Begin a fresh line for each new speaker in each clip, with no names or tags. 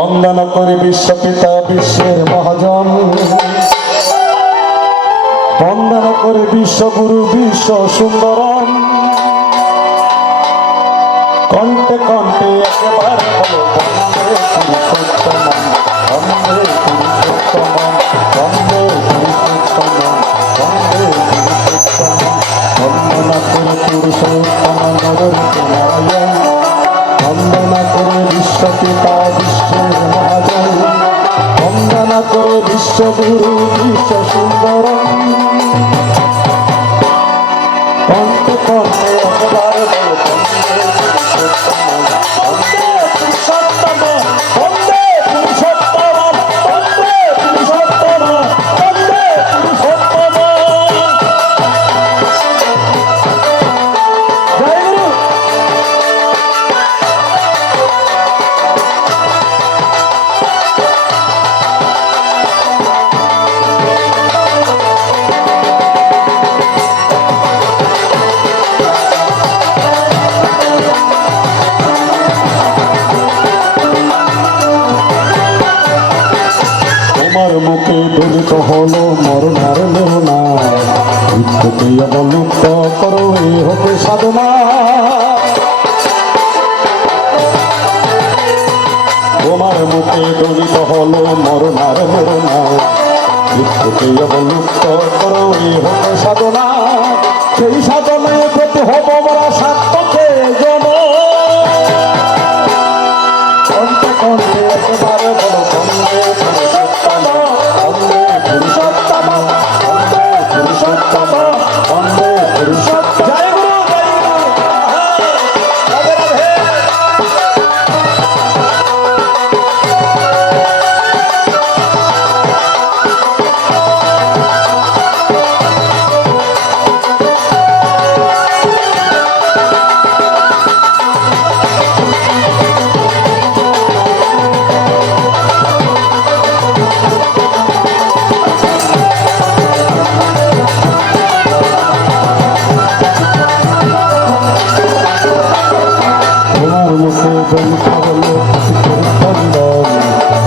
বন্দনা করে বিশ্বপিতা বিশ্বের মহাজন। বন্দনা করে বিশ্বগুরু বিশ্ব সুন্দরম বিশ্বগুরু বিশ্ব সুন্দর অন্তকর্ণ হলো মর ধারলো না নিত্যকে অবলুপ্ত করো, এ হতে সাধনা। তোমার মুখে দলিত হলো মর ধারলো না নিত্যকে অবলুপ্ত করো, এ হতে সাধনা। করি সরল হাসিতের স্পন্দন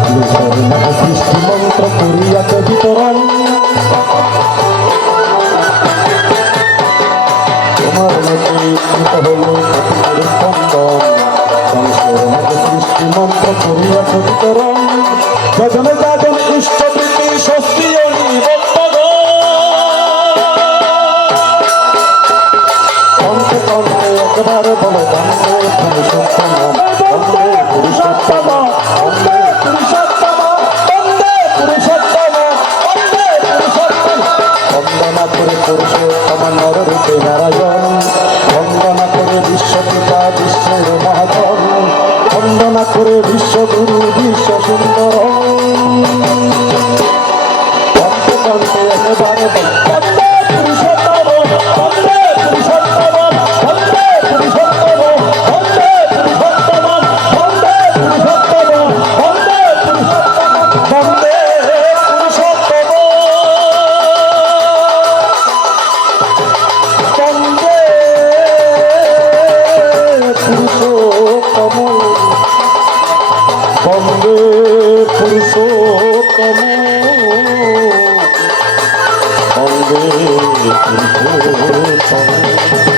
নিজের নামে সৃষ্টি মন্ত্র করিয়াতে বিতরণ তোমার নামে হল হাসিতের স্পন্দন মানুষের নামে সৃষ্টি মন্ত্র করিয়াতে বিতরণ ভজনে যাজন ইষ্ট প্রীতি স্বস্তি ও নিবন্ধন অন্তে অন্তে একবার সবুজ vô tình vô phong